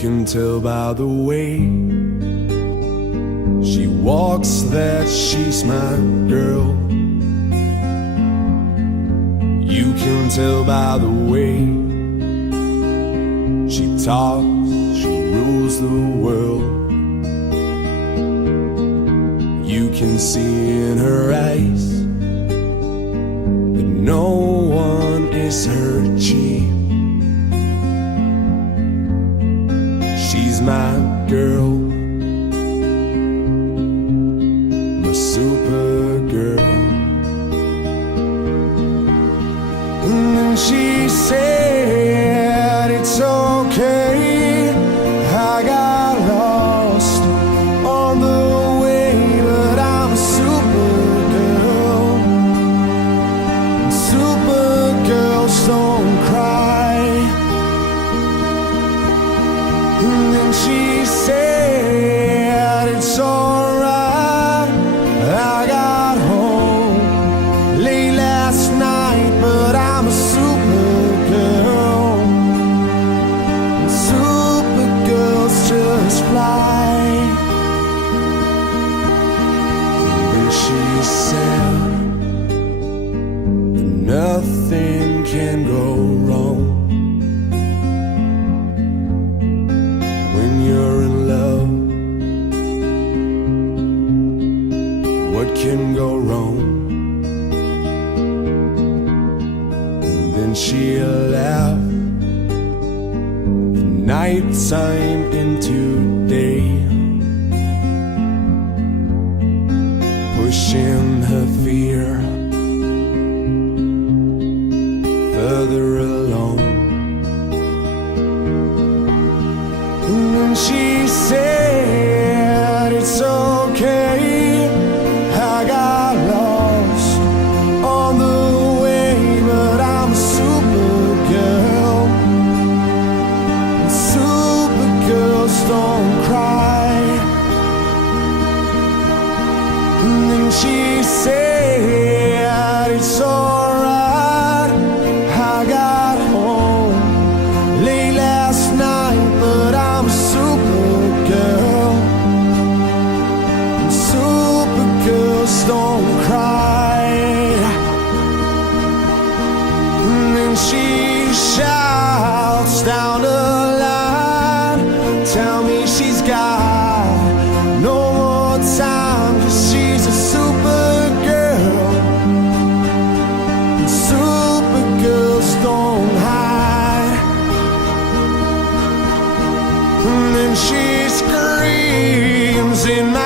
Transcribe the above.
can tell by the way she walks that she's my girl. You can tell by the way she talks, she rules the world. You can see in her eyes that no one is her chief. She's my girl, my super girl. And then she said it's okay, I got lost on the way, but I'm a super girl. Super girls don't cry. And then she said it's alright, I got home late last night, but I'm a super girl. Super girls just fly. And then she said nothing can go wrong when you're in love. What can go wrong? And then she laughed. The nighttime into day, pushing her fear further along. And then she said it's okay, I got lost on the way, but I'm a super girl. Super girls don't cry. And then she said it's alright, I got home late last night, but I'm a super girl. Super girls don't cry. And then she shouts down the line, tell me she's got no more time, 'cause she's a super girl. Super girls don't hide. And then she screams in my